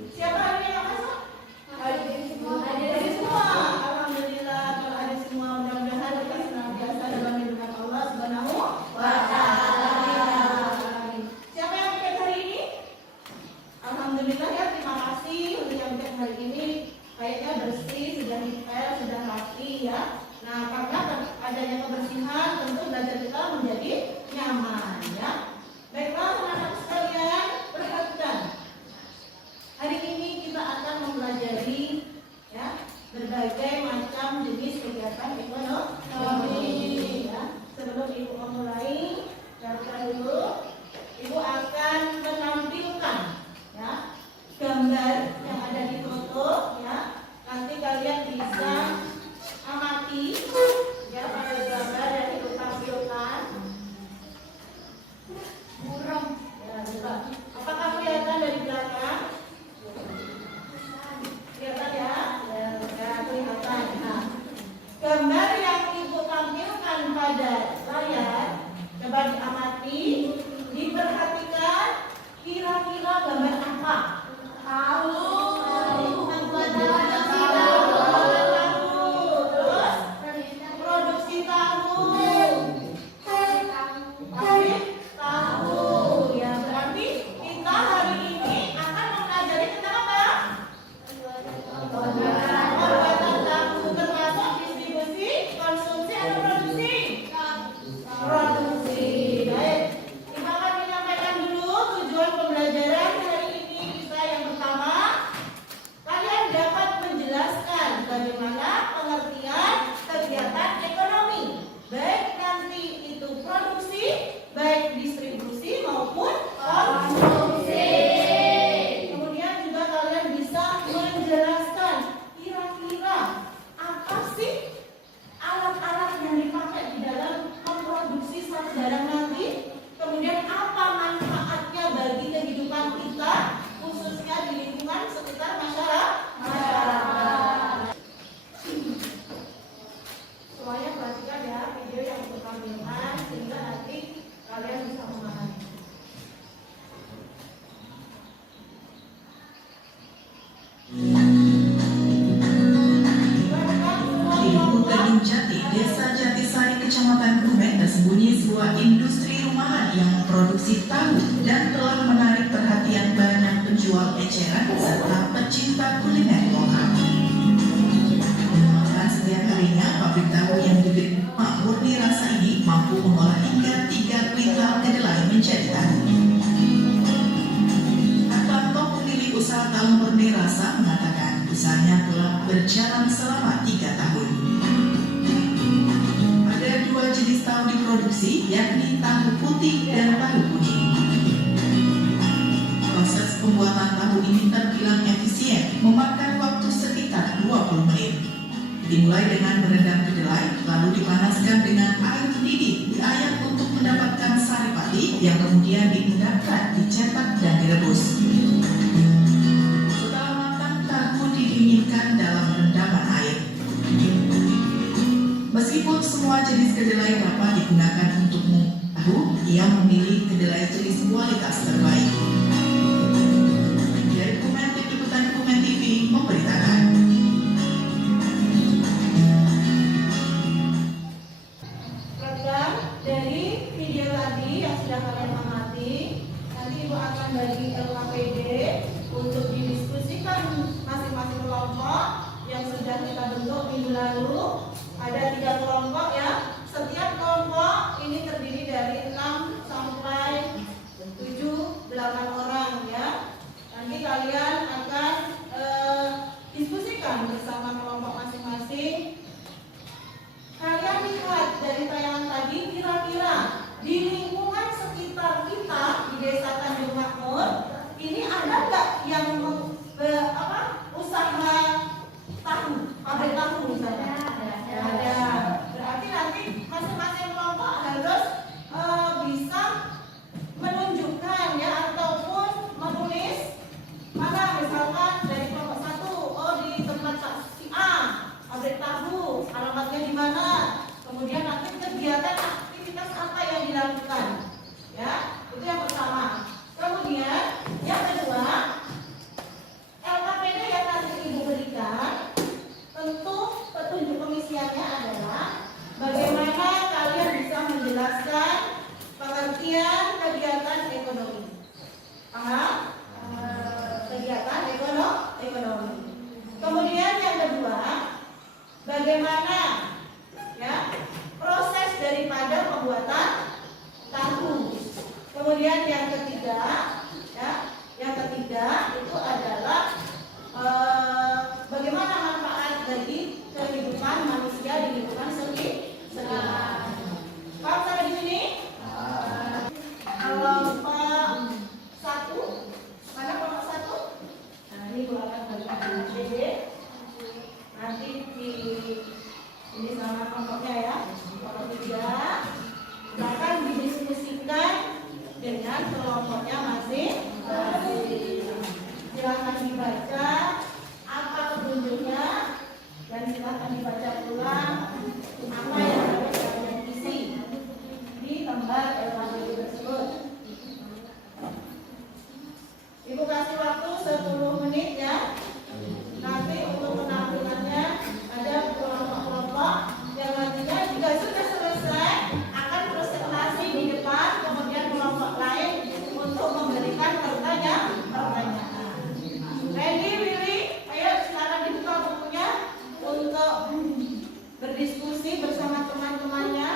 Siapa hari ini yang masuk? Hadir semua. Alhamdulillah kalau hadir semua, mudah-mudahan kita senantiasa dalam lindungan Allah Subhanahu wa Ta'ala. Siapa yang piket hari ini? Alhamdulillah ya, terima kasih untuk yang piket hari ini. Kayaknya bersih, sudah detail, sudah rapi ya. Nah, karena adanya kebersihan, tentu belajar kita menjadi nyaman ya. Baiklah teman-teman sekalian, perhatikan. Hari ini kita akan mempelajari ya berbagai macam jenis kegiatan ekonomi ya. Sebelum Ibu memulai, daftar dulu. Ibu akan menampilkan ya gambar yang ada di foto ya. Nanti kalian bisa amati ya pada gambar yang Ibu tampilkan. Burung ya, coba. Apakah kelihatan dari belakang? Kelihatan ya? Ya, kelihatan. Nah, gambar yang Ibu tampilkan pada layar, coba diamati, diperhatikan, kira-kira gambar apa? Tahu. Produksi tahu. Tahu. Ya, berarti kita hari ini akan mempelajari tentang apa? Pembuatan tahu, termasuk distribusi, konsumsi atau produksi? Produksi. Baik. Ibu akan menyampaikan dulu tujuan pembelajaran hari ini kita. Yang pertama, kalian dapat menjelaskan bagaimana pengertian kegiatan ekonomi, baik nanti itu produksi, baik distribusi maupun konsumsi. Kemudian juga kalian bisa menjelaskan kira-kira apa sih alat-alat yang dipakai di dalam memproduksi suatu barang nanti. Kemudian apa manfaatnya bagi kehidupan kita, khususnya di lingkungan sekitar masyarakat. Semuanya perhatikan ya video yang Ibu tampilkan sehingga nanti kalian bisa memahami. Di Gading Jati, Desa Jatisari, Kecamatan Gumeng, tersembunyi sebuah industri rumahan yang memproduksi tahu dan telah menarik perhatian banyak penjual eceran serta pecinta kuliner lokal. Mengembangkan setiap harinya, pabrik tahu yang diberi nama Murni Rasa ini mampu mengolah hingga 3 kuintal kedelai menjadi tahu. Atlanto, pemilik usaha tahu Murni Rasa, mengatakan usahanya telah berjalan selama 3 tahun. Ada 2 jenis tahu diproduksi, yakni tahu putih dan tahu kuning. Proses pembuatan tahu ini terbilang efisien, memakan waktu sekitar 20 menit. Dimulai dengan merendam kedelai, lalu dipanaskan dengan air mendidih, diayak untuk mendapatkan sari pati yang kemudian diendapkan, dicetak dan direbus. Setelah matang, tahu didinginkan dalam rendaman air. Meskipun semua jenis kedelai dapat digunakan untuk tahu, ia memilih kedelai jenis kualitas terbaik. Dari Tim Liputan Dokumen TV memberitakan. Dari video tadi yang sudah kalian amati, nanti Ibu akan bagi LKPD untuk didiskusikan masing-masing kelompok yang sudah kita bentuk minggu lalu. Ada 3 kelompok ya. Setiap kelompok ini terdiri dari 6 sampai 7-8 orang ya. Nanti kalian akan diskusikan bersama kelompok masing-masing. Kalian lihat dari tayangan tadi, kira-kira di lingkungan sekitar kita di Desa Tanjung Makmur ini ada nggak yang usaha tahu, pabrik tahu misalnya? Ada. Berarti nanti masing-masing kelompok harus bisa menunjukkan ya ataupun menulis mana misalkan dari kelompok 1, oh di tempat si A pabrik tahu, alamatnya di mana, kemudian nanti kegiatan aktivitas apa yang dilakukan ya, itu yang pertama. Kemudian yang kedua, ekonomi. Kemudian yang kedua, bagaimana ya proses daripada pembuatan tahu. Kemudian yang ketiga, ya, yang ketiga itu adalah bagaimana manfaat bagi kehidupan manusia di lingkungan sekitar. Paham sampai di sini? Kelompok 1, mana kelompok 1? Nah, ini keluarkan bagi D. Nanti ini sama kelompoknya ya. Kelompok 3 akan didiskusikan dengan kelompoknya masing-masing. Silahkan dibaca apa petunjuknya dan silahkan dibaca ulang apa yang harus kalian isi di lembar LKPD tersebut. Ibu kasih waktu 10 menit ya. Nanti untuk penampilannya ada kelompok-kelompok yang nantinya jika sudah selesai akan presentasi di depan, kemudian kelompok lain untuk memberikan pertanyaan. Randy, Willy, ayo silakan dibuka bukunya untuk berdiskusi bersama teman-temannya.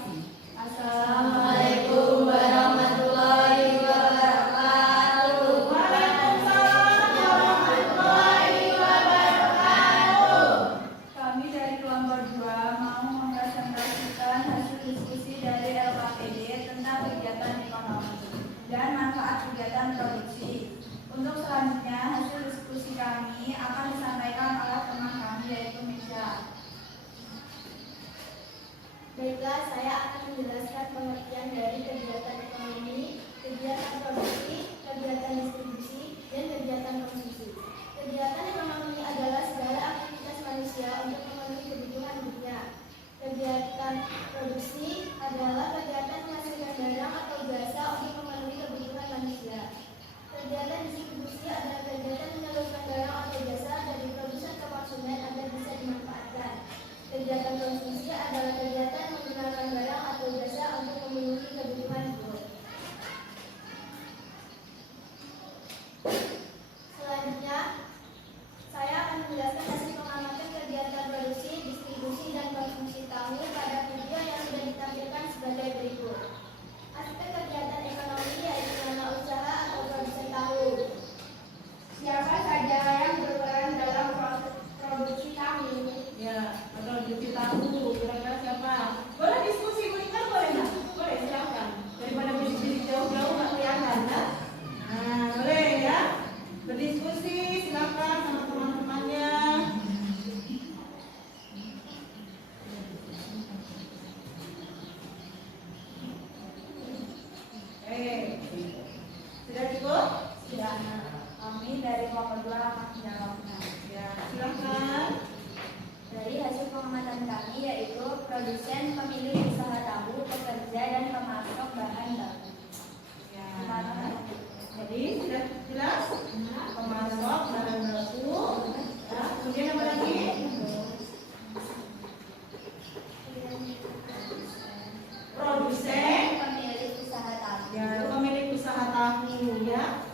kasih. Assalamualaikum warahmatullahi wabarakatuh. Waalaikumsalam warahmatullahi wabarakatuh. Kami dari kelompok 2 mau mempresentasikan hasil diskusi dari LKPD tentang kegiatan ekonomi dan manfaat kegiatan produksi. Untuk selanjutnya, hasil diskusi kami akan disampaikan oleh teman kami yaitu Misha. Baiklah, saya akan menjelaskan pengertian dari kegiatan ekonomi, kegiatan produksi, kegiatan distribusi, dan kegiatan konsumsi. Kegiatan ekonomi adalah segala aktivitas manusia untuk memenuhi kebutuhan hidupnya. Kegiatan produksi adalah kegiatan menghasilkan barang atau jasa untuk memenuhi kebutuhan manusia. Kegiatan distribusi adalah kegiatan menyalurkan barang atau jasa dari produsen ke konsumen agar bisa dimanfaatkan. Kegiatan konsumsi adalah kegiatan menggunakan barang atau jasa untuk memenuhi kebutuhan hidup. Selanjutnya, saya akan menjelaskan hasil pengamatan kegiatan produksi, distribusi, dan konsumsi tahu pada video yang sudah ditampilkan sebagai berikut. Aspek kegiatan ekonomi yaitu nama usaha atau produsen tahu. Siapa saja yang berperan dalam proses produksi tahu? Ya, produksi tahu. Kira-kira siapa? Boleh diskusi kuliner boleh nggak? Boleh, silakan. Daripada bisik-bisik jauh-jauh nggak kelihatan ya. Nah, boleh ya. Berdiskusi, silakan sama teman-temannya. Sudah cukup? Ya, kami dari kelompok 2 akan menjawabnya. Ya, silakan. Dari hasil pengamatan kami yaitu produsen, pemilik usaha tahu, pekerja, dan pemasok bahan baku. Ya. Gimana? Jadi sudah jelas? Pemasok bahan baku. Ya, kemudian apa lagi? Produsen. Pemilik usaha tahu. Ya, pemilik usaha tahu ya.